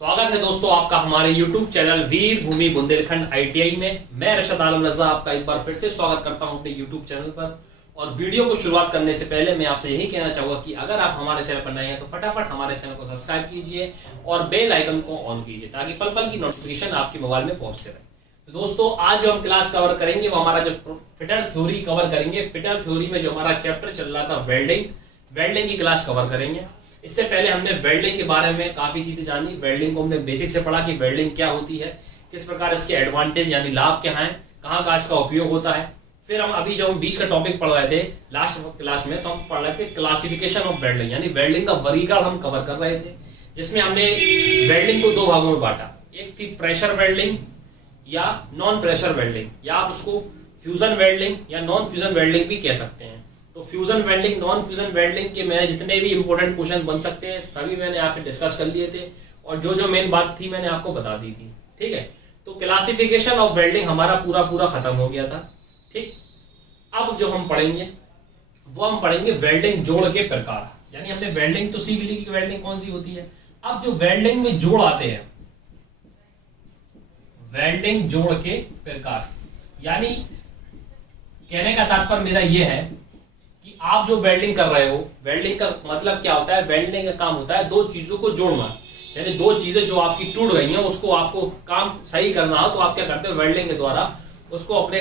स्वागत है दोस्तों आपका हमारे YouTube चैनल वीर भूमि बुंदेलखंड ITI में। मैं रशद आलम रजा आपका एक बार फिर से स्वागत करता हूं अपने YouTube चैनल पर। और वीडियो को शुरुआत करने से पहले मैं आपसे यही कहना चाहूंगा कि अगर आप हमारे चैनल पर नए हैं तो फटाफट हमारे चैनल को सब्सक्राइब कीजिए और बेल आइकन को ऑन कीजिए ताकि पल पल की नोटिफिकेशन आपके मोबाइल में पहुंचते रहे। तो दोस्तों आज जो हम क्लास कवर करेंगे वो हमारा जो फिटर थ्योरी कवर करेंगे। फिटर थ्योरी में जो हमारा चैप्टर चल रहा था वेल्डिंग की क्लास कवर करेंगे। इससे पहले हमने वेल्डिंग के बारे में काफी चीजें जानी। वेल्डिंग को हमने बेसिक से पढ़ा कि वेल्डिंग क्या होती है, किस प्रकार इसके एडवांटेज यानी लाभ क्या हैं, कहाँ का इसका उपयोग होता है। फिर हम अभी जो हम बीच का टॉपिक पढ़ रहे थे लास्ट क्लास में, तो हम पढ़ रहे थे क्लासिफिकेशन ऑफ वेल्डिंग यानी वेल्डिंग का वर्गीकरण हम कवर कर रहे थे, जिसमें हमने वेल्डिंग को दो भागों में बांटा। एक थी प्रेशर वेल्डिंग या नॉन प्रेशर वेल्डिंग, या आप उसको फ्यूजन वेल्डिंग या नॉन फ्यूजन वेल्डिंग भी कह सकते हैं। तो fusion welding non fusion welding के मैंने जितने भी इंपॉर्टेंट क्वेश्चन बन सकते हैं सभी मैंने आपसे डिस्कस कर लिए थे और जो मेन बात थी मैंने आपको बता दी थी। ठीक है, तो क्लासिफिकेशन ऑफ वेल्डिंग हमारा पूरा खत्म हो गया था। ठीक, अब जो हम पढ़ेंगे वो हम पढ़ेंगे वेल्डिंग जोड़ के प्रकार। यानी हमने वेल्डिंग तो सीख ली कि वेल्डिंग कौन सी होती है। अब जो वेल्डिंग में जोड़ आते हैं, वेल्डिंग जोड़ के प्रकार, यानी कहने का तात्पर्य मेरा यह है कि आप जो वेल्डिंग कर रहे हो, वेल्डिंग का मतलब क्या होता है, वेल्डिंग का काम होता है दो चीजों को जोड़ना। यानी दो चीजें जो आपकी टूट गई हैं उसको आपको काम सही करना हो तो आप क्या करते हो, वेल्डिंग के द्वारा उसको अपने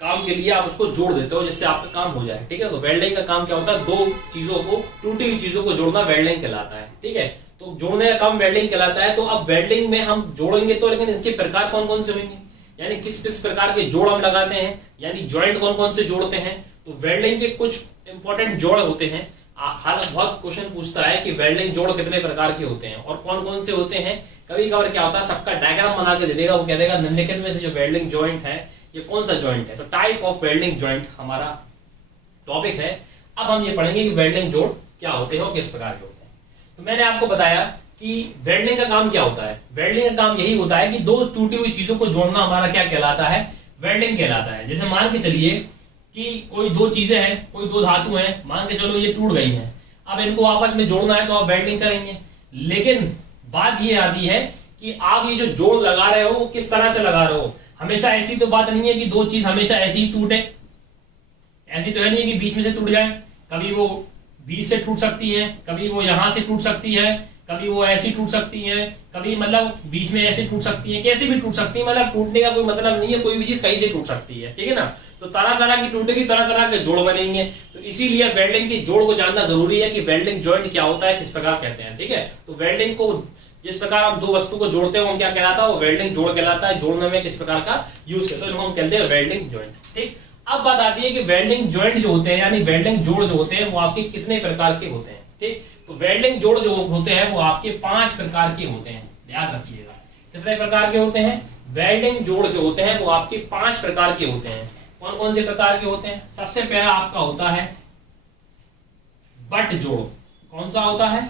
काम के लिए आप उसको जोड़ देते हो जिससे आपका काम हो जाए। ठीक है, तो वेल्डिंग का काम क्या होता है, दो चीजों को, टूटी हुई चीजों को जोड़ना वेल्डिंग कहलाता है। ठीक है, तो जोड़ने का काम वेल्डिंग कहलाता है। तो अब वेल्डिंग में हम जोड़ेंगे तो, लेकिन इसके प्रकार कौन कौन से होंगे, यानी किस किस प्रकार के जोड़ हम लगाते हैं, यानी ज्वाइंट कौन कौन से जोड़ते हैं। तो वेल्डिंग के कुछ इंपॉर्टेंट जोड़ होते हैं। हालांकि बहुत क्वेश्चन पूछता है कि वेल्डिंग जोड़ कितने प्रकार के होते हैं और कौन कौन से होते हैं। कभी कभार क्या होता है, सबका डायग्राम बना के दे देगा, वो कह देगा निम्नलिखित में से जो वेल्डिंग जॉइंट है ये कौन सा जॉइंट है। तो टाइप ऑफ वेल्डिंग जॉइंट हमारा टॉपिक है। अब हम ये पढ़ेंगे कि वेल्डिंग जोड़ क्या होते हैं और किस प्रकार के होते हैं। तो मैंने आपको बताया कि वेल्डिंग का काम क्या होता है। वेल्डिंग का काम यही होता है कि दो टूटी हुई चीजों को जोड़ना हमारा क्या कहलाता है, वेल्डिंग कहलाता है। जैसे मान के चलिए कि कोई दो चीजें हैं, कोई दो धातु हैं, मान के चलो ये टूट गई हैं, अब इनको आपस में जोड़ना है तो आप वेल्डिंग करेंगे। लेकिन बात ये आती है कि आप ये जो जोड़ लगा रहे हो वो किस तरह से लगा रहे हो। हमेशा ऐसी तो बात नहीं है कि दो चीज हमेशा ऐसी ही टूटे, ऐसी तो है नहीं कि बीच में से टूट जाए। कभी वो बीच से टूट सकती है, कभी वो यहां से टूट सकती है, कभी वो ऐसी टूट सकती है, कभी मतलब बीच में ऐसी टूट सकती है, कैसी भी टूट सकती है। मतलब टूटने का कोई मतलब नहीं है, कोई भी चीज कहीं से टूट सकती है। ठीक है ना, तो तरह तरह की टूटेगी, तरह तरह के जोड़ बनेंगे। तो इसीलिए वेल्डिंग की जोड़ को जानना जरूरी है कि वेल्डिंग जॉइंट क्या होता है, किस प्रकार कहते हैं। ठीक है, तो वेल्डिंग को जिस प्रकार हम दो वस्तु को जोड़ते हैं वो क्या कहलाता है, वो वेल्डिंग जोड़ कहलाता है। जोड़ने में किस प्रकार का यूज करते हैं हम कहते हैं वेल्डिंग जॉइंट। ठीक, अब बात आती है कि वेल्डिंग जॉइंट जो होते हैं यानी वेल्डिंग जोड़ जो होते हैं वो आपके कितने प्रकार के होते हैं। ठीक, तो वेल्डिंग जोड़ जो होते हैं वो आपके 5 प्रकार के होते हैं। याद रखिएगा कितने प्रकार के होते हैं, वेल्डिंग जोड़ जो होते हैं वो आपके 5 प्रकार के होते हैं। कौन कौन से प्रकार के होते हैं, सबसे पहला आपका होता है बट जोड़। कौन सा होता है,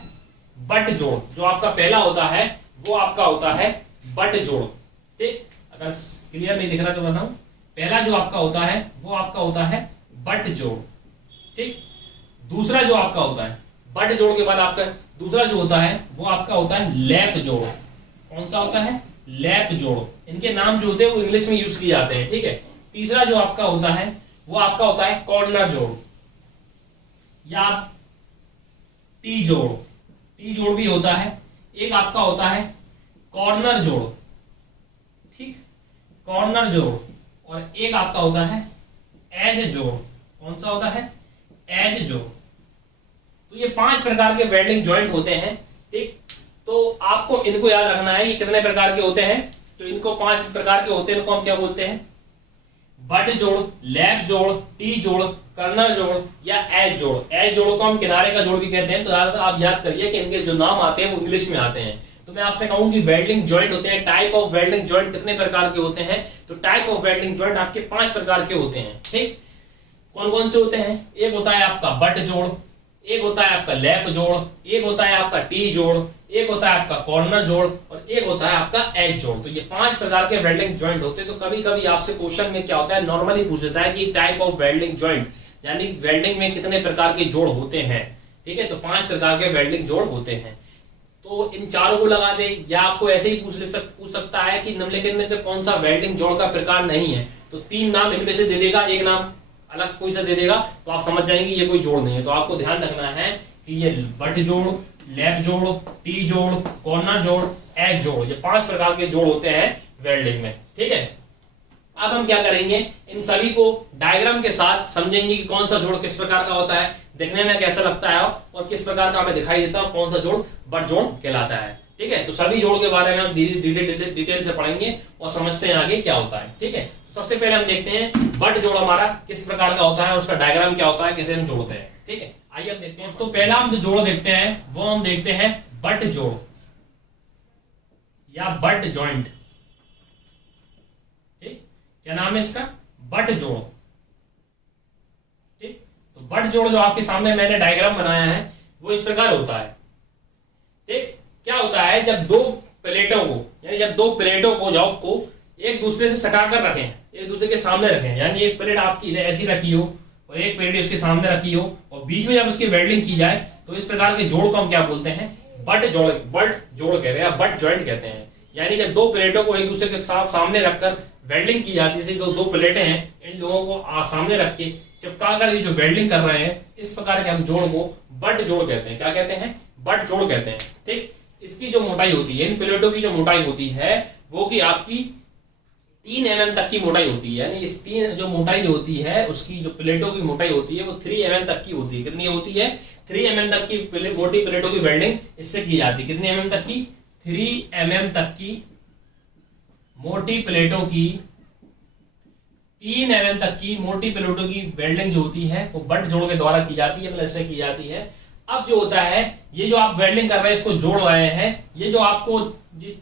बट जोड़। जो आपका पहला होता है वो आपका होता है बट जोड़। ठीक, अगर क्लियर नहीं दिख रहा तो बताऊं, पहला जो आपका होता है वो आपका होता है बट जोड़। ठीक, दूसरा जो आपका होता है बट जोड़ के बाद आपका दूसरा जो होता है वो आपका होता है लैप जोड़। कौन सा होता है, लैप जोड़। इनके नाम जो होते हैं वो इंग्लिश में यूज किए जाते हैं। ठीक है, तीसरा जो आपका होता है वो आपका होता है कॉर्नर जोड़ या टी जोड़। टी जोड़ भी होता है। एक आपका होता है कॉर्नर जोड़। ठीक, कॉर्नर जोड़। और एक आपका होता है एज जोड़। कौन सा होता है, एज जोड़। तो ये 5 प्रकार के वेल्डिंग जॉइंट होते हैं। ठीक, तो आपको इनको याद रखना है कि कितने प्रकार के होते हैं। तो इनको 5 प्रकार के होते हैं, इनको हम क्या बोलते हैं, बट जोड़, लैप जोड़, टी जोड़, कर्नर जोड़ या एज जोड़। एज जोड़ को हम किनारे का जोड़ भी कहते हैं। तो ज्यादातर आप याद करिए कि इनके जो नाम आते हैं वो इंग्लिश में आते हैं। तो मैं आपसे कहूं कि वेल्डिंग जॉइंट होते हैं, टाइप ऑफ वेल्डिंग जॉइंट कितने प्रकार के होते हैं। तो टाइप ऑफ वेल्डिंग जॉइंट आपके 5 प्रकार के होते हैं। ठीक, कौन कौन से होते हैं, एक होता है आपका बट जोड़, एक होता है आपका लैप जोड़, एक होता है आपका टी जोड़, एक होता है आपका कॉर्नर जोड़ और एक होता है आपका एज जोड़। तो ये 5 प्रकार के वेल्डिंग जॉइंट होते हैं। तो कभी कभी आपसे क्वेश्चन में क्या होता है, नॉर्मली पूछ लेता है कि टाइप ऑफ वेल्डिंग जॉइंट यानी वेल्डिंग में कितने प्रकार के जोड़ होते हैं। ठीक है, तो 5 प्रकार के वेल्डिंग जोड़ होते हैं। तो इन चारों को लगा दे, या आपको ऐसे ही पूछ सकता है कि निम्नलिखित में से कौन सा वेल्डिंग जोड़ का प्रकार नहीं है, तो 3 नाम इनमें से दे देगा, एक नाम अलग कोई सा दे देगा, तो आप समझ जाएंगे ये कोई जोड़ नहीं है। तो आपको ध्यान रखना है कि ये बट जोड़, लैप जोड़, टी जोड़, कॉर्नर जोड़, एज जोड़, ये 5 प्रकार के जोड़ होते हैं वेल्डिंग में। ठीक है, अब हम क्या करेंगे, इन सभी को डायग्राम के साथ समझेंगे कि कौन सा जोड़ किस प्रकार का होता है, देखने में कैसा लगता है और किस प्रकार का हमें दिखाई देता है, कौन सा जोड़ बट जोड़ कहलाता है। ठीक है, तो सभी जोड़ के बारे में हम डिटेल से पढ़ेंगे और समझते हैं आगे क्या होता है। ठीक है, सबसे पहले हम देखते हैं बट जोड़ हमारा किस प्रकार का होता है, उसका डायग्राम क्या होता है, कैसे हम जोड़ते हैं। ठीक है, आइए हम देखते हैं। तो पहला हम जो जोड़ देखते हैं वो हम देखते हैं बट जोड़ या बट जॉइंट। ठीक, क्या नाम है इसका, बट जोड़। ठीक, तो बट जोड़ जो आपके सामने मैंने डायग्राम बनाया है वो इस प्रकार होता है। ठीक, क्या होता है, जब दो प्लेटों को, यानी जब दो प्लेटों को जॉब को एक दूसरे से सटाकर रखें, एक दूसरे के सामने रखें, यानी एक प्लेट आपकी ऐसी रखी हो और एक प्लेट उसके सामने रखी हो और बीच में जब उसकी वेल्डिंग की जाए, तो इस प्रकार के जोड़ को हम क्या बोलते हैं, बट जोड़, बट जोड़ कहते हैं, बट जॉइंट कहते हैं। यानी जब दो प्लेटों को एक दूसरे के साथ सामने रखकर वेल्डिंग की जाती है, जो दो प्लेटें हैं इन लोगों को सामने रख के चिपका कर ये जो वेल्डिंग कर रहे हैं, इस प्रकार के हम जोड़ को बट जोड़ कहते हैं। क्या कहते हैं, बट जोड़ कहते हैं। ठीक, इसकी जो मोटाई होती है, इन प्लेटों की जो मोटाई होती है वो कि आपकी 3 mm तक की मोटाई होती है। यानी इस 3 जो मोटाई होती है, उसकी जो प्लेटों की मोटाई होती है वो 3 mm तक की होती है। कितनी होती है, 3 mm तक की मोटी प्लेटों की वेल्डिंग इससे की जाती है। कितनी mm तक की, 3 mm तक की मोटी प्लेटों की, 3 mm तक की मोटी प्लेटों की वेल्डिंग जो होती है वो बट जोड़ के द्वारा की जाती है, मतलब इससे की जाती है। अब जो होता है, ये जो आप वेल्डिंग कर रहे हैं, इसको जोड़ रहे हैं, ये जो आपको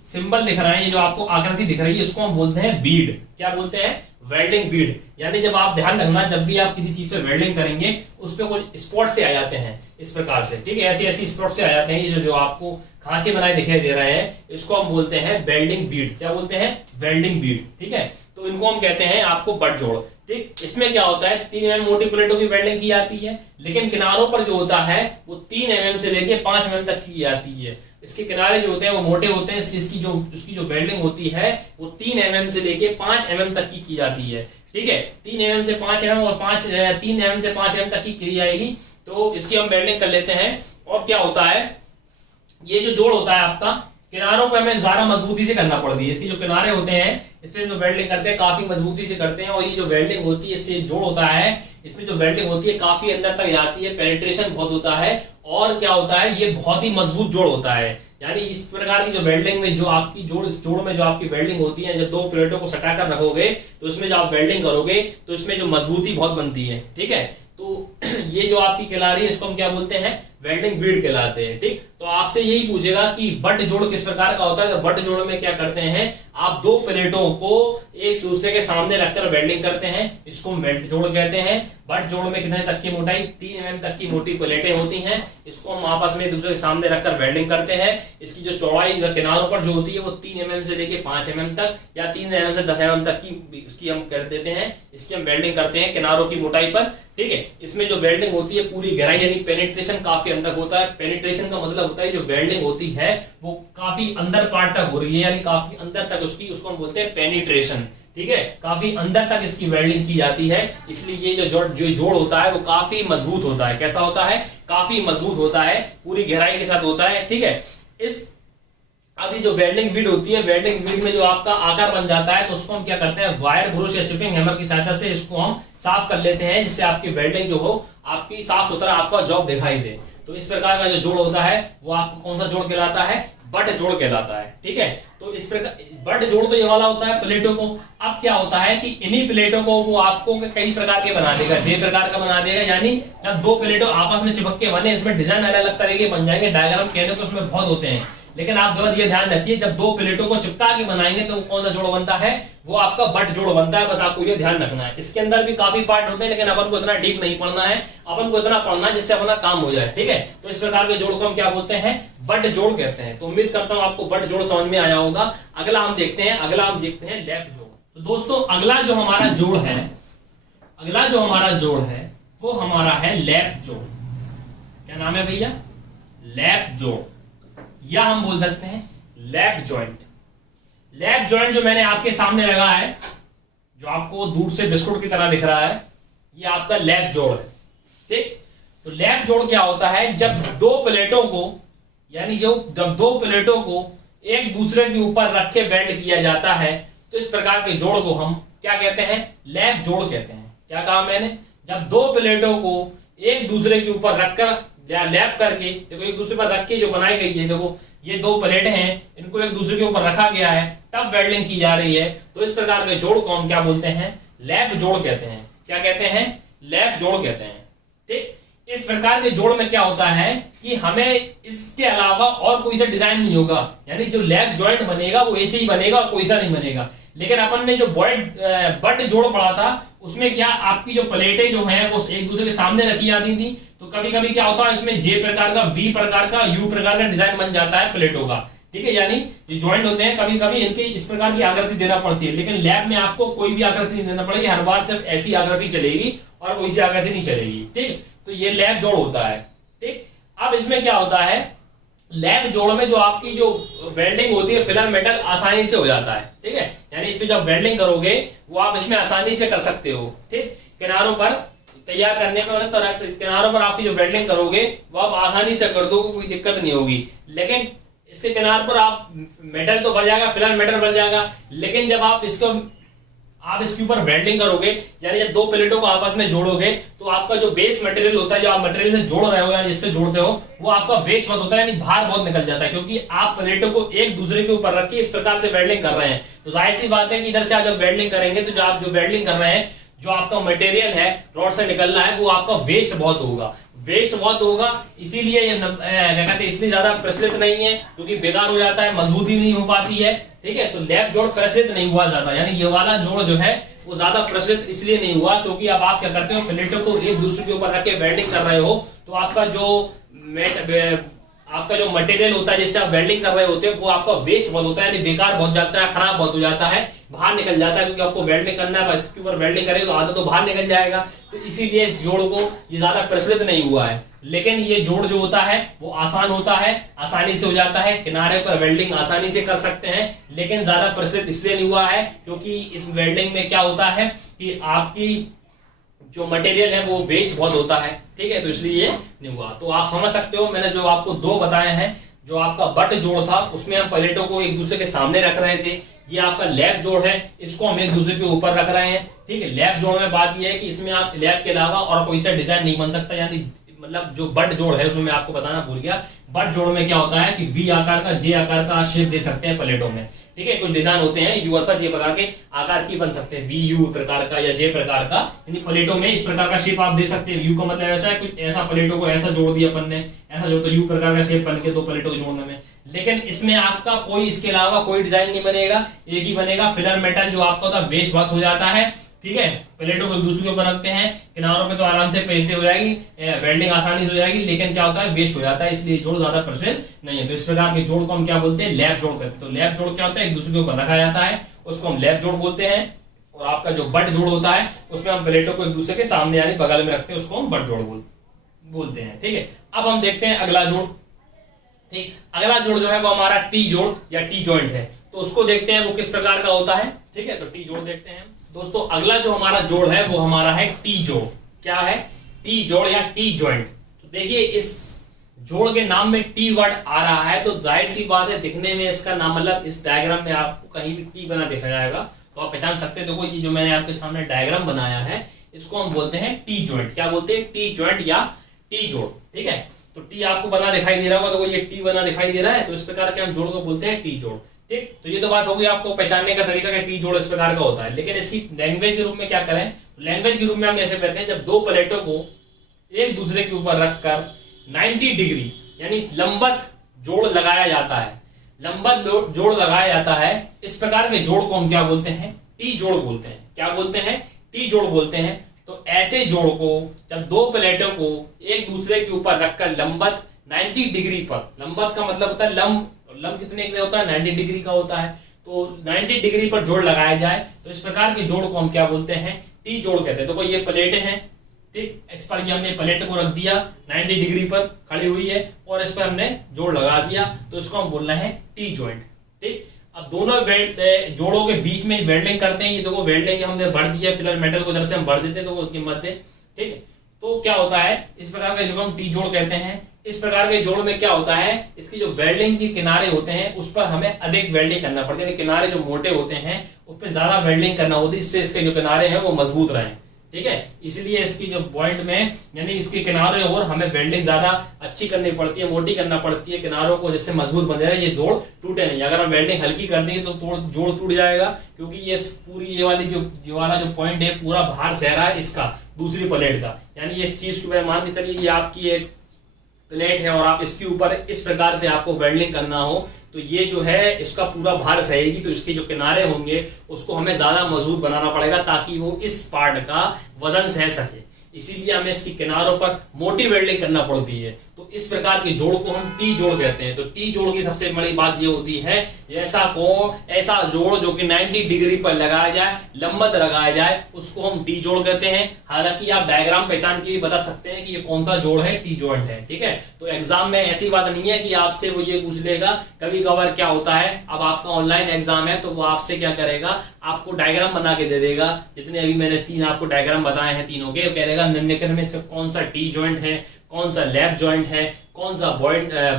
सिंबल दिख रहा है, ये जो आपको आकृति दिख रही है, इसको हम बोलते हैं बीड। क्या बोलते हैं, वेल्डिंग बीड। यानी जब आप ध्यान रखना, जब भी आप किसी चीज पे वेल्डिंग करेंगे उस पे कुछ स्पॉट से आ जाते हैं इस प्रकार से। ठीक है, ऐसी ऐसी स्पॉट से आ जाते हैं, ये जो आपको खांचे बनाए दिखाई दे रहे हैं, इसको हम बोलते हैं वेल्डिंग बीड। क्या बोलते हैं, वेल्डिंग बीड। ठीक है, तो इनको हम कहते हैं आपको बट जोड़। ठीक, इसमें क्या होता है, 3 mm मोटी प्लेटों की वेल्डिंग की जाती है, लेकिन किनारों पर जो होता है वो 3 mm से लेके 5 mm तक की जाती है। इसके किनारे जो होते हैं वो मोटे होते हैं, इसकी उसकी जो वेल्डिंग होती है वो 3 mm से लेके 5 mm तक की जाती है। ठीक है, 3 mm से 5 mm और 3 mm से 5 mm तक की जाएगी। तो इसकी हम वेल्डिंग कर लेते हैं। और क्या होता है, ये जो जोड़ होता है आपका, किनारों पे हमें ज्यादा मजबूती से करना पड़ती है। इसके जो किनारे होते हैं इस पे जो वेल्डिंग करते हैं काफी मजबूती से करते हैं, और ये जो वेल्डिंग होती है, इससे जोड़ होता है, इसमें जो वेल्डिंग होती है काफी अंदर तक जाती है, पेनिट्रेशन बहुत होता है, और क्या होता है, ये बहुत ही मजबूत जोड़ होता है। यानी इस प्रकार की जो वेल्डिंग में जो आपकी जोड़, इस जोड़ में जो आपकी वेल्डिंग होती है, जब दो प्लेटों को सटाकर रखोगे तो इसमें जो आप वेल्डिंग करोगे तो इसमें जो मजबूती बहुत बनती है। ठीक है, तो ये जो आपकी कहला रही है, इसको हम क्या बोलते हैं, वेल्डिंग बीड कहलाते हैं। ठीक, तो आपसे यही पूछेगा कि बट जोड़ किस प्रकार का होता है। तो बट जोड़ में क्या करते हैं, आप दो प्लेटों को एक दूसरे के सामने रखकर वेल्डिंग करते हैं, इसको हम वेल्ड जोड़ कहते हैं। बट जोड़ में कितने तक की मोटाई, 3 mm तक की मोटी प्लेटें होती हैं, इसको हम आपस में एक दूसरे के सामने रखकर वेल्डिंग करते हैं। इसकी जो चौड़ाई किनारों पर जो होती है वो 3 mm से लेके 5 mm तक, या 3 mm से 10 mm तक की उसकी हम कर देते हैं, इसकी हम वेल्डिंग करते हैं किनारों की मोटाई पर। ठीक है, इसमें जो वेल्डिंग होती है पूरी गहराई, यानी पेनिट्रेशन काफी अंदर होता है। पेनिट्रेशन का मतलब होता है जो वेल्डिंग होती है वो काफी अंदर पार्ट तक हो रही है, यानी काफी अंदर तक उसकी, उसको हम बोलते हैं पेनिट्रेशन। ठीक है, काफी अंदर तक इसकी वेल्डिंग की जाती है, इसलिए ये जो जोड़ होता है वो काफी मजबूत होता है। कैसा होता है, काफी मजबूत होता है, पूरी गहराई के साथ होता है। ठीक है, इस अब ये जो वेल्डिंग बीड होती है, वेल्डिंग बीड में जो आपका आकार बन जाता है, तो उसको हम क्या करते हैं, वायर ब्रश या चिपिंग हैमर की सहायता से इसको हम साफ कर लेते हैं, जिससे आपकी वेल्डिंग जो हो आपकी साफ सुथरा आपका जॉब दिखाई दे। तो इस प्रकार का जो जोड़ होता है वो आपको कौन सा जोड़ कहलाता है, बट जोड़ कहलाता है। ठीक है, तो इस प्रकार बट जोड़ तो ये वाला होता है प्लेटों को। अब क्या होता है कि इन्हीं प्लेटों को वो आपको कई प्रकार के बना देगा, जे प्रकार का बना देगा। यानी जब दो प्लेटों आपस में चिपक के बने, इसमें डिजाइन अलग अलग तरह के बन जाएंगे, डायग्राम कहने को उसमें बहुत होते हैं, लेकिन आप ये ध्यान रखिए, जब दो प्लेटों को चिपका के बनाएंगे तो कौन सा जोड़ बनता है, वो आपका बट जोड़ बनता है। बस आपको ये ध्यान रखना है। इसके अंदर भी काफी पार्ट होते हैं, लेकिन अपन को इतना डीप नहीं पढ़ना है, अपन को इतना पढ़ना है जिससे अपना काम हो जाए। ठीक है, तो इस प्रकार के जोड़ को हम क्या बोलते हैं, बट जोड़ कहते हैं। तो उम्मीद करता हूं आपको बट जोड़ समझ में आया होगा। अगला हम देखते हैं लैप जोड़। तो दोस्तों अगला जो हमारा जोड़ है, अगला जो हमारा जोड़ है वो हमारा है लैप जोड़। क्या नाम है भैया, लैप जोड़। या हम बोल सकते हैं लैप जॉइंट। लैप जॉइंट जो मैंने आपके सामने लगा है, जो आपको दूर से बिस्कुट की तरह दिख रहा है, ये आपका लैप जोड़ है। ठीक, तो लैप जोड़ क्या होता है, जब दो प्लेटों को, यानी जब दो प्लेटों को एक दूसरे के ऊपर रख के वेल्ड किया जाता है, तो इस प्रकार के जोड़ को हम क्या कहते हैं, लैप जोड़ कहते हैं। क्या कहा मैंने, जब दो प्लेटों को एक दूसरे के ऊपर रखकर या लैप करके, देखो एक दूसरे पर रख के जो बनाई गई है, देखो ये दो प्लेट हैं, इनको एक दूसरे के ऊपर रखा गया है, तब वेल्डिंग की जा रही है, तो इस प्रकार के जोड़ को हम क्या बोलते हैं, लैप जोड़ कहते हैं। क्या कहते हैं, लैप जोड़ कहते हैं। ठीक, इस प्रकार के जोड़ में क्या होता है कि हमें इसके अलावा और कोई सा डिजाइन नहीं होगा, यानी जो लैप जॉइंट बनेगा वो ऐसे ही बनेगा और कोई सा नहीं बनेगा। लेकिन अपन ने जो बट जोड़ पढ़ा था, उसमें क्या आपकी जो प्लेटें जो हैं वो एक दूसरे के सामने रखी जाती थी, तो कभी कभी क्या होता है, इसमें जे प्रकार का, वी प्रकार का, यू प्रकार का डिजाइन बन जाता है प्लेटों का। ठीक है, यानी ये जॉइंट होते हैं, कभी कभी इनके इस प्रकार की आकृति देना पड़ती है, लेकिन लैब में आपको कोई भी आकृति नहीं देना पड़ेगी, हर बार सिर्फ ऐसी आकृति चलेगी और कोई सी आकृति नहीं चलेगी। ठीक, तो ये लैप जोड़ होता है। ठीक, अब इसमें क्या होता है, लैप जोड़ में जो आपकी जो वेल्डिंग होती है फिलर मेटल आसानी से हो जाता है। ठीक है, यानी इसमें जब वेल्डिंग करोगे वो आप इसमें आसानी से कर सकते हो। ठीक, किनारों पर तैयार करने में किनारों पर आपकी जो वेल्डिंग करोगे वो आप आसानी से कर दोगे, कोई दिक्कत नहीं होगी। लेकिन इसके किनार पर आप मेटल तो भर जाएगा, फिलर मेटल भर जाएगा, लेकिन जब आप इसके ऊपर वेल्डिंग करोगे, यानी जब दो प्लेटों को आपस में जोड़ोगे, तो आपका जो बेस मटेरियल होता है, जो आप मटेरियल से जोड़ रहे हो या जिससे जोड़ते हो, वो आपका वेस्ट बहुत होता है, यानी भार बहुत निकल जाता है, क्योंकि आप प्लेटों को एक दूसरे के ऊपर रख के इस प्रकार से वेल्डिंग कर रहे हैं। तो जाहिर सी बात है कि इधर से आप जब वेल्डिंग करेंगे, तो आप जो वेल्डिंग कर रहे हैं, जो आपका मटेरियल है रॉड से निकलना है, वो आपका वेस्ट बहुत होगा, वेस्ट बहुत होगा। इसीलिए ये क्या कहते हैं, इसलिए ज्यादा प्रचलित नहीं है, क्योंकि बेकार हो जाता है, मजबूती नहीं हो पाती है। ठीक है, तो लैप जोड़ प्रचलित नहीं हुआ ज्यादा, यानी ये वाला जोड़ जो है वो ज्यादा प्रचलित इसलिए नहीं हुआ क्योंकि अब आप क्या करते हो, प्लेटों को एक दूसरे के ऊपर रख के वेल्डिंग कर रहे हो, तो आपका जो मटेरियल होता है जिससे आप वेल्डिंग कर रहे होते हैं, वो आपका वेस्ट बहुत होता है, यानी बेकार बहुत जाता है, खराब बहुत हो जाता है, बाहर निकल जाता है, क्योंकि आपको वेल्डिंग करना है, इसके ऊपर वेल्डिंग करेंगे तो आधा तो बाहर निकल जाएगा। तो इसीलिए इस जोड़ को ये ज्यादा प्रचलित नहीं हुआ है। लेकिन ये जोड़ जो होता है वो आसान होता है, आसानी से हो जाता है, किनारे पर वेल्डिंग आसानी से कर सकते हैं, लेकिन ज्यादा प्रचलित इसलिए नहीं हुआ है क्योंकि इस वेल्डिंग में क्या होता है कि आपकी जो मटेरियल है वो वेस्ट बहुत होता है। ठीक है, तो इसलिए नहीं हुआ। तो आप समझ सकते हो, मैंने जो आपको दो बताए हैं, जो आपका बट जोड़ था उसमें हम प्लेटों को एक दूसरे के सामने रख रहे थे, ये आपका लैप जोड़ है, इसको हम एक दूसरे के ऊपर रख रहे हैं। ठीक है, लैप जोड़ में बात यह है कि इसमें आप लैप के अलावा और कोई सा डिजाइन नहीं बन सकता, यानी मतलब जो बट जोड़ है उसमें मैं आपको बताना भूल गया, बट जोड़ में क्या होता है कि वी आकार का, जे आकार का शेप दे सकते हैं प्लेटों में। ठीक है, कुछ डिजाइन होते हैं यू अथवा जे प्रकार के आकार की बन सकते हैं, वी यू प्रकार का या जे प्रकार का, यानी प्लेटों में इस प्रकार का शेप आप दे सकते हैं। यू का मतलब ऐसा है, कुछ ऐसा प्लेटों को ऐसा जोड़ दिया अपन ने, ऐसा जोड़, तो यू प्रकार का शेप बन के दो प्लेटों को जोड़ने में। लेकिन इसमें आपका कोई इसके अलावा कोई डिजाइन नहीं बनेगा, एक ही बनेगा, फिलर मेटल जो आपका होता है वेस्ट बहुत हो जाता है। ठीक है, प्लेटों को एक दूसरे के ऊपर रखते हैं, किनारों पे तो आराम से पेंटे हो जाएगी, वेल्डिंग आसानी से हो जाएगी, लेकिन क्या होता है वेस्ट हो जाता है, इसलिए जोड़ ज्यादा प्रचलित नहीं है। तो इस प्रकार के जोड़ को हम क्या बोलते हैं, लैप जोड़ कहते हैं। तो लैप जोड़ क्या होता है, एक दूसरे के ऊपर रखा जाता है, उसको हम लैप जोड़ बोलते हैं। और आपका जो बट जोड़ होता है उसमें हम प्लेटों को एक दूसरे के सामने यानी बगल में रखते हैं, उसको हम बट जोड़ बोलते हैं। ठीक है, अब हम देखते हैं अगला जोड़। ठीक, अगला जोड़ जो है वो हमारा टी जोड़ या टी जॉइंट है, तो उसको देखते हैं वो किस प्रकार का होता है। ठीक है, तो टी जोड़ देखते हैं दोस्तों। अगला जो हमारा जोड़ है वो हमारा है टी जोड़। क्या है, टी जोड़ या टी जॉइंट। तो देखिए इस जोड़ के नाम में टी वर्ड आ रहा है, तो जाहिर सी बात है दिखने में इसका नाम, मतलब इस डायग्राम में आपको कहीं भी टी बना देखा जाएगा तो आप पहचान सकते हैं। देखो ये जो मैंने आपके सामने डायग्राम बनाया है, इसको हम बोलते हैं टी जॉइंट। क्या बोलते हैं, टी जॉइंट या टी जोड़। ठीक है, तो टी आपको बना दिखाई दे रहा होगा, तो ये टी बना दिखाई दे रहा है, तो इस प्रकार के हम जोड़ को बोलते हैं टी जोड़। ठीक, तो ये तो बात होगी आपको पहचानने का तरीका कि टी जोड़ इस प्रकार का होता है। लेकिन इसकी लैंग्वेज के रूप में क्या करें, लैंग्वेज के रूप में हम ऐसे कहते हैं, जब दो प्लेटों को एक दूसरे के ऊपर रखकर 90 डिग्री यानी लंबवत जोड़ लगाया जाता है, लंबवत जोड़ लगाया जाता है, इस प्रकार के जोड़ को हम क्या बोलते हैं, टी जोड़ बोलते हैं। क्या बोलते हैं, टी जोड़ बोलते हैं। तो ऐसे जोड़ को जब दो प्लेटों को एक दूसरे के ऊपर रखकर लंबवत 90 डिग्री पर, लंबवत का मतलब होता है लंब कितने के होता है, 90 डिग्री का होता है, तो 90 डिग्री पर जोड़ लगाया जाए, तो इस प्रकार के जोड़ को हम क्या बोलते हैं, टी जोड़ कहते हैं। तो कोई ये प्लेटें हैं, ठीक, इस पर ये हमने प्लेट को रख दिया 90 डिग्री पर खड़ी हुई है और इस पर हमने जोड़ लगा दिया, तो इसको हम बोलना है टी जॉइंट। ठीक, अब दोनों जोड़ों के बीच में वेल्डिंग करते हैं। ये देखो वेल्डिंग हमने भर दिया, फिलहाल मेटल को इधर से हम भर देते हैं तो उसके मध्य, ठीक है। तो क्या होता है इस प्रकार का जो हम टी जोड़ कहते हैं, इस प्रकार के जोड़ में क्या होता है, इसकी जो वेल्डिंग के किनारे होते हैं उस पर हमें अधिक वेल्डिंग करना पड़ती है। किनारे जो मोटे होते हैं उस पर ज्यादा वेल्डिंग करना होती है, इससे इसके जो किनारे हैं वो मजबूत रहें। ठीक है, इसलिए इसकी जो पॉइंट में यानी इसके किनारे और हमें वेल्डिंग ज्यादा अच्छी करनी पड़ती है, मोटी करना पड़ती है किनारों को, जिससे मजबूत बन जाए, ये जोड़ टूटे नहीं। अगर हम वेल्डिंग हल्की कर देंगे तो जोड़ टूट जाएगा, क्योंकि ये पूरी ये वाला जो पॉइंट है पूरा भार सह रहा है इसका, दूसरी प्लेट का। यानी ये इस चीज को मान के चलिए ये आपकी एक प्लेट है और आप इसके ऊपर इस प्रकार से आपको वेल्डिंग करना हो तो ये जो है इसका पूरा भार सहेगी, तो इसके जो किनारे होंगे उसको हमें ज्यादा मजबूत बनाना पड़ेगा ताकि वो इस पार्ट का वजन सह सके। इसीलिए हमें इसकी किनारों पर मोटी वेल्डिंग करना पड़ती है। तो इस प्रकार के जोड़ को हम टी जोड़ कहते हैं। तो टी जोड़ की सबसे बड़ी बात ये होती है ऐसा जोड़ जो कि 90 डिग्री पर लगाया जाए, लंबवत लगाया जाए, उसको हम टी जोड़ कहते हैं। हालांकि आप डायग्राम पहचान के भी बता सकते हैं कि ये कौन सा जोड़ है, टी जॉइंट है। ठीक है, तो एग्जाम में ऐसी बात नहीं है कि आपसे वो ये पूछ लेगा। कभी कभार क्या होता है, अब आपका ऑनलाइन एग्जाम है तो वो आपसे क्या करेगा, आपको डायग्राम बना के दे देगा। जितने अभी मैंने 3 आपको डायग्राम बताए हैं तीनों के, कहेगा निम्नलिखित में से कौन सा टी जॉइंट है, कौन सा लैप जॉइंट है, कौन सा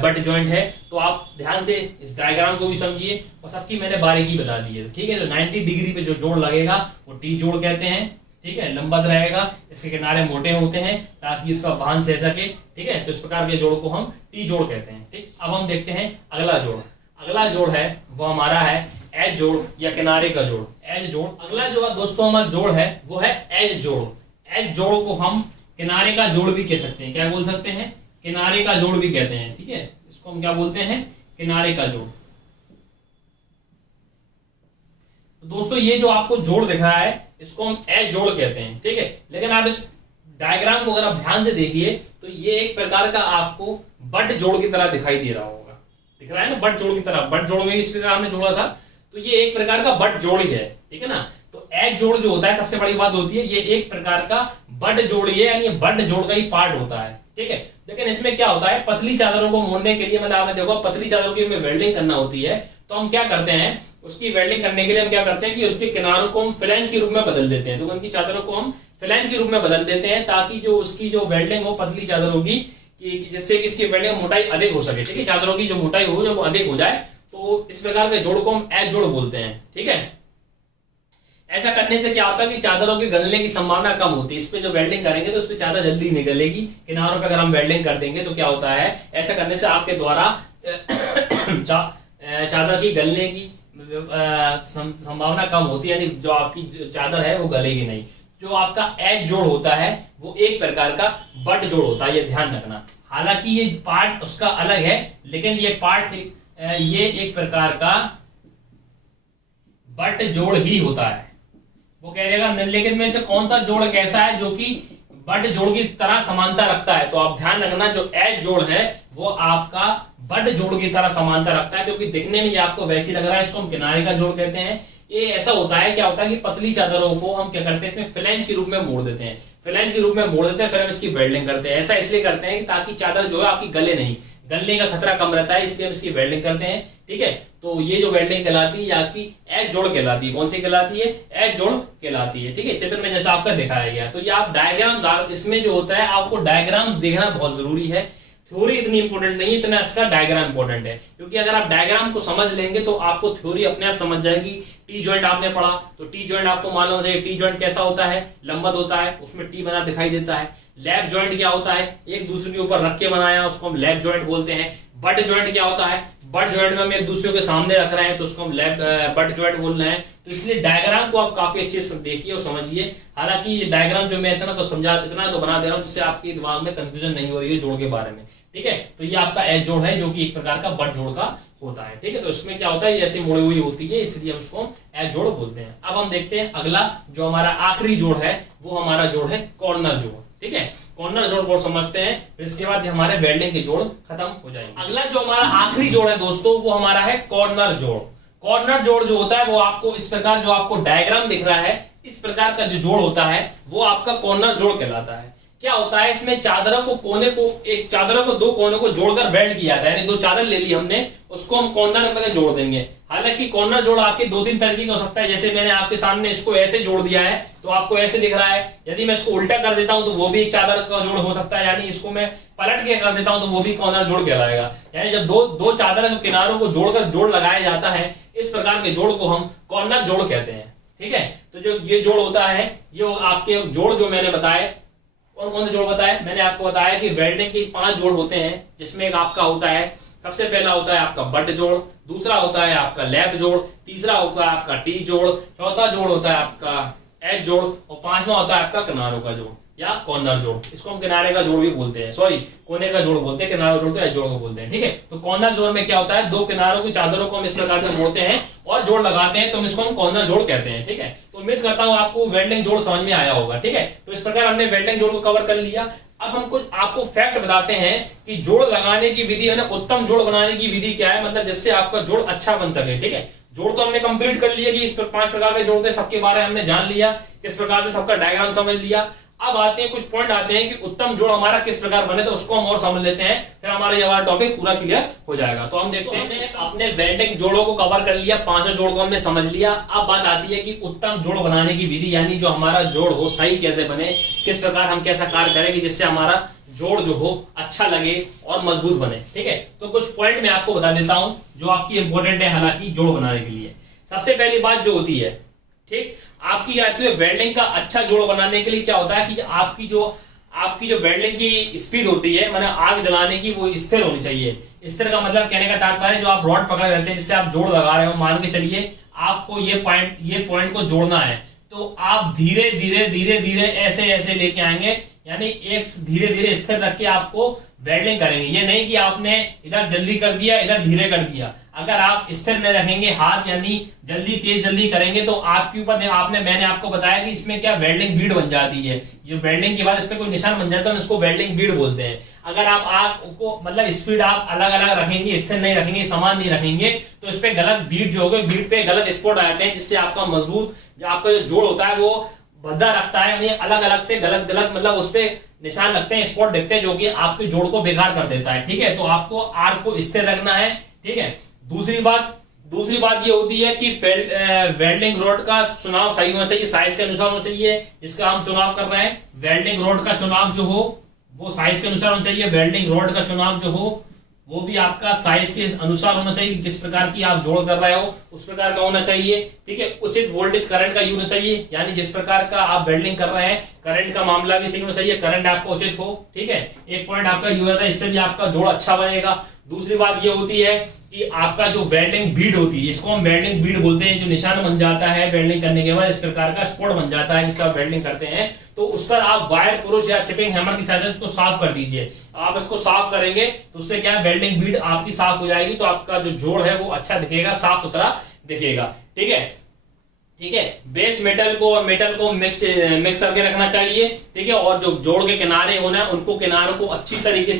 बट जॉइंट है। तो आप ध्यान से इस डायग्राम को भी समझिए और सबकी मैंने बारीकी बता दी है। ठीक है, तो 90 डिग्री पे जो जोड़ लगेगा वो टी जोड़ कहते हैं। ठीक है, लंबवत रहेगा, इसके किनारे मोटे होते हैं ताकि इसका वहन सह सके। ठीक है, तो इस प्रकार के जोड़ को हम टी जोड़ कहते हैं। ठीक, अब हम देखते हैं अगला जोड़। अगला जोड़ है वो हमारा है एज जोड़ या किनारे का जोड़, एज जोड़। अगला जो दोस्तों हमारा जोड़ है वो है एज जोड़। एज जोड़ को हम किनारे का जोड़ भी कह सकते हैं। क्या बोल सकते हैं, किनारे का जोड़ भी कहते हैं। ठीक है, इसको हम क्या बोलते हैं, किनारे का जोड़। तो दोस्तों ये जो आपको जोड़ दिख रहा है इसको हम एज जोड़ कहते हैं। ठीक है, लेकिन आप इस डायग्राम को अगर आप ध्यान से देखिए तो ये एक प्रकार का आपको बट जोड़ की तरह दिखाई दे रहा होगा। दिख रहा है ना, बट जोड़ की तरह। बट जोड़ में इस प्रकार हमने जोड़ा था, तो ये एक प्रकार का बट जोड़ ही है। ठीक है ना, तो एज जोड़ जो होता है सबसे बड़ी बात होती है ये एक प्रकार का बट जोड़ ही है, यानी बट जोड़ का ही पार्ट होता है। ठीक है, लेकिन इसमें क्या होता है, पतली चादरों को मोड़ने के लिए, मैंने आपने देखा पतली चादरों की हमें वेल्डिंग करना होती है, तो हम क्या करते हैं, उसकी वेल्डिंग करने के लिए हम क्या करते हैं कि उसके किनारों को हम फ्लैंज के रूप में बदल देते हैं। तो उनकी चादरों को हम फ्लैंज के रूप में बदल देते हैं ताकि जो उसकी जो वेल्डिंग हो पतली चादरों की, जिससे कि इसकी वेल्डिंग मोटाई अधिक हो सके। ठीक है, चादरों की जो मोटाई हो जब वो अधिक हो जाए तो इस प्रकार के जोड़ को हम एज जोड़ बोलते हैं। ठीक है, ऐसा करने से क्या होता है कि चादरों के गलने की संभावना कम होती है। इस पे जो वेल्डिंग करेंगे तो उस पे चादर जल्दी निकलेगी। किनारों पे अगर हम वेल्डिंग कर देंगे तो क्या होता है, ऐसा करने से आपके द्वारा चादर की गलने की संभावना कम होती है, यानी जो आपकी चादर है वो गलेगी नहीं। जो आपका एज जोड़ होता है वो एक प्रकार का बट जोड़ होता है, ये ध्यान रखना। हालांकि ये पार्ट उसका अलग है, लेकिन ये पार्ट ये एक प्रकार का बट जोड़ ही होता है। वो कह देगा निम्नलिखित में से कौन सा जोड़ कैसा है जो कि बट जोड़ की तरह समानता रखता है। तो आप ध्यान रखना जो एज जोड़ है वो आपका बट जोड़ की तरह समानता रखता है, क्योंकि दिखने में ये आपको वैसी लग रहा है। इसको हम किनारे का जोड़ कहते हैं। ये ऐसा होता है, क्या होता है कि पतली चादरों को हम क्या करते हैं, इसमें फ्लैंज के रूप में मोड़ देते हैं। फ्लैंज के रूप में मोड़ देते हैं, फिर हम इसकी वेल्डिंग करते हैं। ऐसा इसलिए करते हैं कि ताकि चादर जो है आपकी गले नहीं, गलने का खतरा कम रहता है, इसलिए हम इसकी वेल्डिंग करते हैं। ठीक है, तो ये जो वेल्डिंग कहलाती है आपकी एज जोड़ कहलाती है। कौन सी कहलाती है, एज जोड़ कहलाती है। ठीक है, चित्र में जैसा आपका दिखाया गया। तो ये आप डायग्राम, इसमें जो होता है आपको डायग्राम देखना बहुत जरूरी है। थ्योरी इतनी इंपॉर्टेंट नहीं है, इतना इसका डायग्राम इंपॉर्टेंट है, क्योंकि अगर आप डायग्राम को समझ लेंगे तो आपको थ्योरी अपने आप समझ जाएगी। टी जॉइंट आपने पढ़ा तो टी जॉइंट आपको मालूम है, टी जॉइंट कैसा होता है, लंबवत होता है, उसमें टी बना दिखाई देता है। लैप जॉइंट क्या होता है, एक दूसरे के ऊपर रख के बनाया, उसको हम लैप जॉइंट बोलते हैं। बट जॉइंट क्या होता है, बट जॉइंट में हम एक दूसरे के सामने रख रहे हैं तो उसको हम बट जॉइंट बोल रहे हैं। तो इसलिए डायग्राम को आप काफी अच्छे से देखिए और समझिए। हालांकि ये डायग्राम जो मैं इतना तो बना दे रहा हूँ जिससे आपके दिमाग में कंफ्यूजन नहीं हो रही है जोड़ के बारे में। ठीक है, तो ये आपका एज जोड़ है जो कि एक प्रकार का बट जोड़ का होता है। ठीक है, तो इसमें क्या होता है, ये ऐसे मुड़ी हुई होती है, इसलिए हम उसको एज जोड़ बोलते हैं। अब हम देखते हैं अगला जो हमारा आखिरी जोड़ है वो हमारा जोड़ है कॉर्नर जोड़। ठीक है, कॉर्नर जोड़ को समझते हैं, फिर इसके बाद हमारे वेल्डिंग के जोड़ खत्म हो जाएंगे। अगला जो हमारा आखिरी जोड़ है दोस्तों वो हमारा है कॉर्नर जोड़। कॉर्नर जोड़ जो होता है वो आपको इस प्रकार, जो आपको डायग्राम दिख रहा है, इस प्रकार का जो जोड़ होता है वो आपका कॉर्नर जोड़ कहलाता है। क्या होता है इसमें चादरों को कोने को एक चादरों को दो कोनों को जोड़कर वेल्ड किया जाता है, यानी दो चादर ले ली हमने, उसको हम कॉर्नर में जोड़ देंगे। हालांकि कॉर्नर जोड़ आपके दो तीन तरीके का हो सकता है, जैसे मैंने आपके सामने इसको ऐसे जोड़ दिया है तो आपको ऐसे दिख रहा है। यदि मैं इसको उल्टा कर देता हूं तो वो भी एक चादर का जोड़ हो सकता है, यानी इसको मैं पलट के कर देता हूं तो वो भी कॉर्नर जोड़ कहलाएगा। यानी जब दो चादर के किनारों को जोड़कर जोड़ लगाया जाता है, इस प्रकार के जोड़ को हम कॉर्नर जोड़ कहते हैं। ठीक है, तो जो ये जोड़ होता है, ये आपके जोड़ जो मैंने बताए, कौन कौन से जोड़ बताए, मैंने आपको बताया कि वेल्डिंग के 5 जोड़ होते हैं, जिसमें एक आपका होता है, सबसे पहला होता है आपका बट जोड़, दूसरा होता है आपका लैप जोड़, तीसरा होता है आपका टी जोड़, चौथा जोड़ होता है आपका एच जोड़ और पांचवा होता है आपका किनारों का जोड़ या कॉर्नर जोड़। इसको हम किनारे का जोड़ भी बोलते हैं, सॉरी कोने का जोड़ बोलते हैं, किनारा जोड़ तो एच जोड़ को बोलते हैं। ठीक है, तो कॉर्नर जोड़ में क्या होता है, दो किनारों की चादरों को हम इस प्रकार से मोड़ते हैं और जोड़ लगाते हैं, तो हम इसको हम कॉर्नर जोड़ कहते हैं। ठीक है, तो उम्मीद करता हूं आपको वेल्डिंग जोड़ समझ में आया होगा। ठीक है, तो इस प्रकार हमने वेल्डिंग जोड़ को कवर कर लिया। अब हम कुछ आपको फैक्ट बताते हैं कि जोड़ लगाने की विधि, यानी उत्तम जोड़ बनाने की विधि क्या है, मतलब जिससे आपका जोड़ अच्छा बन सके। ठीक है, जोड़ तो हमने कंप्लीट कर लिया कि इस 5 प्रकार के जोड़ थे, सबके बारे में हमने जान लिया, किस प्रकार से सबका डायग्राम समझ लिया। अब आते हैं कुछ पॉइंट आते हैं कि उत्तम जोड़ हमारा किस प्रकार बने, तो उसको हम और समझ लेते हैं, फिर हमारा ये वाला टॉपिक पूरा क्लियर हो जाएगा। तो हम देखते हैं, अपने वेल्डिंग जोड़ों को कवर कर लिया, 5 जोड़ को हमने समझ लिया। अब बात आती है कि उत्तम जोड़ बनाने की विधि, यानी जो हमारा जोड़ हो सही कैसे बने, किस प्रकार हम कैसा कार्य करें कि जिससे हमारा जोड़ जो हो अच्छा लगे और मजबूत बने। ठीक है, तो कुछ पॉइंट मैं आपको बता देता हूं जो आपकी इंपॉर्टेंट है हालांकि जोड़ बनाने के लिए। सबसे पहली बात जो होती है, ठीक, आपकी आती है वेल्डिंग का अच्छा जोड़ बनाने के लिए क्या होता है कि आपकी जो वेल्डिंग की स्पीड होती है, माने आग जलाने की, वो स्थिर होनी चाहिए। स्थिर का मतलब कहने का तात्पर्य जो आप रॉड पकड़े रहते हैं जिससे आप जोड़ लगा रहे हो, मान के चलिए आपको ये पॉइंट को जोड़ना है, तो आप धीरे धीरे ऐसे लेके आएंगे, यानी एक धीरे धीरे स्थिर रख के आपको वेल्डिंग करेंगे। ये नहीं कि आपने इधर जल्दी कर दिया इधर धीरे कर दिया। अगर आप स्थिर नहीं रखेंगे हाथ, यानी जल्दी करेंगे तो आपके ऊपर मैंने आपको बताया कि इसमें क्या वेल्डिंग बीड बन जाती है। जो वेल्डिंग के बाद इसमें कोई निशान बन जाता है, हम इसको वेल्डिंग बीड बोलते हैं। अगर आप आग को मतलब स्पीड आप अलग अलग रखेंगे, स्थिर नहीं रखेंगे, समान नहीं रखेंगे, तो इस पे गलत बीड जो होगा, बीड पे गलत स्पॉट आ जाते हैं, जिससे आपका मजबूत जो आपका जो जोड़ होता है वो भद्दा रखता है, अलग अलग से गलत मतलब उस पे निशान लगते हैं, स्पॉट दिखते हैं, जो कि आपके जोड़ को बेकार कर देता है। ठीक है, तो आपको आर्क को स्थिर रखना है। ठीक है, दूसरी बात ये होती है कि वेल्डिंग रॉड का चुनाव सही होना चाहिए, साइज के अनुसार होना चाहिए जिसका हम चुनाव कर रहे हैं। वेल्डिंग रॉड का चुनाव जो हो वो साइज के अनुसार होना चाहिए। वेल्डिंग रॉड का चुनाव जो हो वो भी आपका साइज के अनुसार होना चाहिए, किस प्रकार की आप जोड़ कर रहे हो उस प्रकार का होना चाहिए। ठीक है, उचित वोल्टेज करंट का यूज होना चाहिए, यानी जिस प्रकार का आप वेल्डिंग कर रहे हैं करंट का मामला भी सही होना चाहिए, करंट आपका उचित हो। ठीक है, एक पॉइंट आपका ये होता है, इससे भी आपका जोड़ अच्छा बनेगा। दूसरी बात ये होती है कि आपका जो वेल्डिंग बीड होती है, इसको हम वेल्डिंग बीड बोलते हैं, जो निशान बन जाता है वेल्डिंग करने के बाद, इस प्रकार का स्पॉट बन जाता है जिसका वेल्डिंग करते हैं, तो उस पर आप वायर पुरुष या चिपिंग हैमर की सहायता से उसको साफ कर दीजिए। आप इसको साफ करेंगे तो उससे क्या है, वेल्डिंग बीड आपकी साफ हो जाएगी, तो आपका जो जोड़ है वो अच्छा दिखेगा, साफ सुथरा दिखेगा। ठीक है, बेस मेटल को और मेटल को मिक्स करके रखना चाहिए। ठीक है, और जो जोड़ के किनारे होना है उनको किनारों को अच्छी तरीके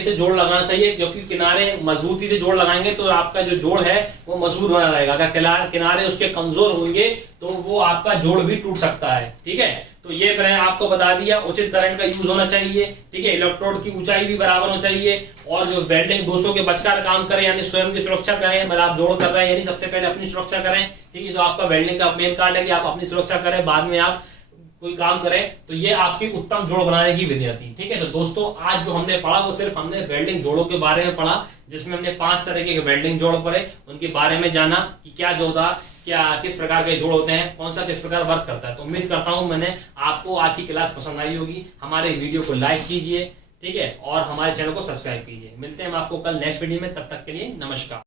से जोड़ लगाना चाहिए, क्योंकि किनारे मजबूती से जोड़ लगाएंगे तो आपका जो जोड़ है वो मजबूत बना रहेगा। अगर किनारे उसके कमजोर होंगे तो वो आपका जोड़ भी टूट सकता है। ठीक है, तो ये मैंने आपको बता दिया। उचित करंट का यूज होना चाहिए। ठीक है, इलेक्ट्रोड की ऊंचाई भी बराबर होनी चाहिए, और जो वेल्डिंग दोषों के बचकर काम करें, यानी स्वयं की सुरक्षा करें। मतलब आप जोड़ कर रहे हैं यानी सबसे पहले अपनी सुरक्षा करें। ठीक है, तो आपका वेल्डिंग का मेन कार्ड है कि आप अपनी सुरक्षा करें, बाद में आप कोई काम करें। तो ये आपकी उत्तम जोड़ बनाने की विधि थी। ठीक है, तो दोस्तों आज जो हमने पढ़ा वो सिर्फ हमने वेल्डिंग जोड़ों के बारे में पढ़ा, जिसमें हमने 5 तरह के वेल्डिंग जोड़ पढ़े, उनके बारे में जाना कि क्या जोड़ था, किस प्रकार के जोड़ होते हैं, कौन सा किस प्रकार वर्क करता है। तो उम्मीद करता हूं मैंने आपको आज की क्लास पसंद आई होगी। हमारे वीडियो को लाइक कीजिए, ठीक है, और हमारे चैनल को सब्सक्राइब कीजिए। मिलते हैं हम आपको कल नेक्स्ट वीडियो में, तब तक के लिए नमस्कार।